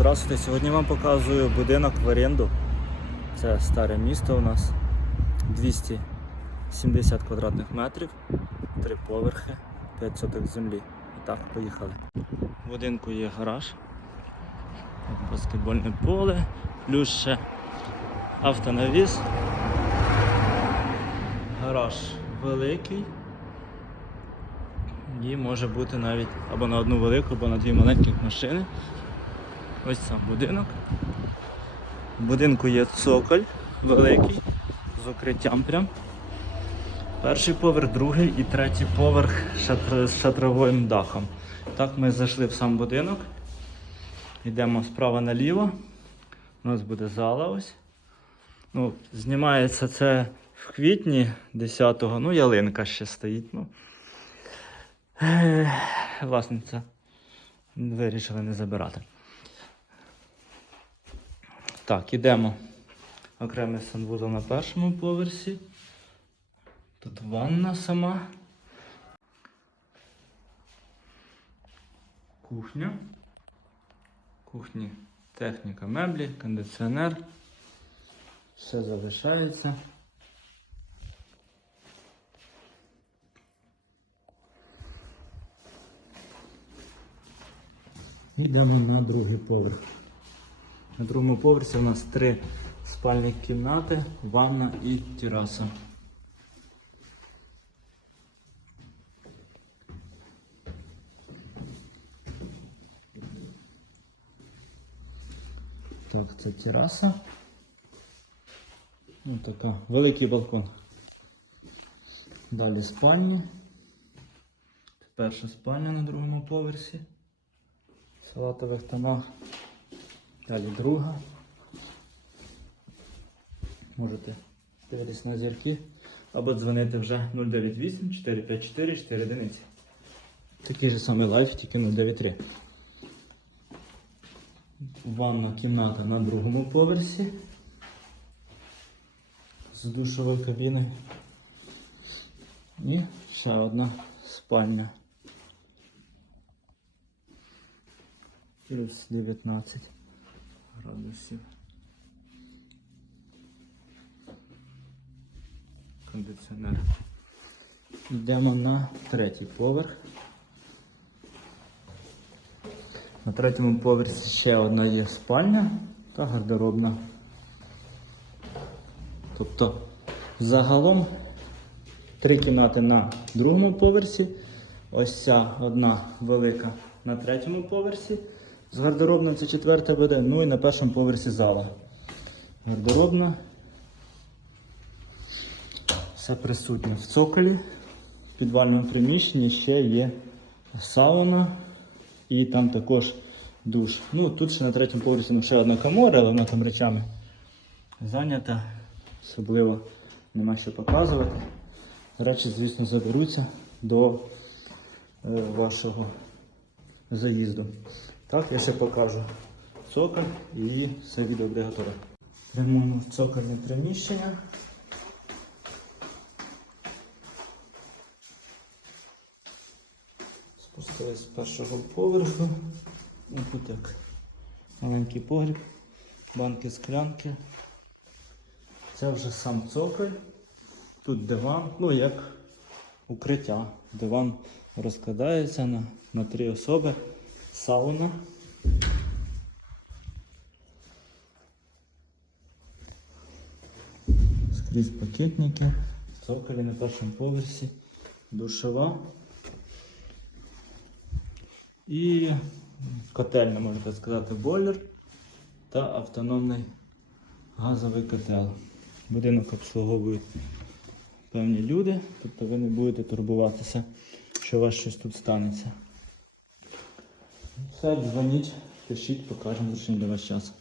Здравствуйте, сьогодні вам показую будинок в оренду. Це старе місто у нас. 270 квадратних метрів, три поверхи, 5 соток землі. І так, поїхали. В будинку є гараж, баскетбольне поле, плюс ще автонавіс. Гараж великий. І може бути навіть або на одну велику, або на дві маленьких машини. Ось сам будинок. В будинку є цоколь великий з укриттям прям. Перший поверх, другий і третій поверх шатр- з шатровим дахом. Так ми зайшли в сам будинок. Йдемо справа наліво. У нас буде зала ось. Ну, знімається це в квітні 10-го. Ну, ялинка ще стоїть. Ну. Власниця вирішили не забирати. Так, ідемо. Окремий санвузол на першому поверсі. Тут ванна сама. Кухня. Кухні техніка меблі, кондиціонер. Все залишається. Йдемо на другий поверх. На другому поверсі у нас три спальні кімнати, ванна і тераса. Так, це тераса. Ось така, великий балкон. Далі спальні. Перша спальня на другому поверсі. В салатових тонах. Далі друга. Можете дивитися на зірки або дзвонити вже 098 454 4 одиниці. Такий же самий лайф, тільки 093. Ванна кімната на другому поверсі. З душовою кабіною. І ще одна спальня. Плюс 19 градусів. Кондиціонер. Йдемо на третій поверх. На третьому поверсі ще одна є спальня та гардеробна. Тобто загалом три кімнати на другому поверсі. Ось ця одна велика на третьому поверсі. З гардеробним це четверта буде. Ну і на першому поверсі зала. Гардеробна. Все присутнє в цоколі. В підвальному приміщенні ще є сауна і там також душ. Ну тут ще на третьому поверсі ще одна камора, але вона там речами зайнята. Особливо нема що показувати. Речі, звісно, заберуться до е, вашого заїзду. Так, я ще покажу цоколь і все відео буде готове. Прямуємо в цокольне приміщення. Спустились з першого поверху. Ну, тут як маленький погріб, банки склянки. Це вже сам цоколь. Тут диван, ну як укриття. Диван розкладається на, на три особи. Сауна. Скрізь пакетники. Цоколі на першому поверсі. Душова. І котельня, можна сказати, бойлер та автономний газовий котел. Будинок обслуговують певні люди, тобто ви не будете турбуватися, що у вас щось тут станеться. Все, дзвоніть, пишіть, покажемо зручний для вас час.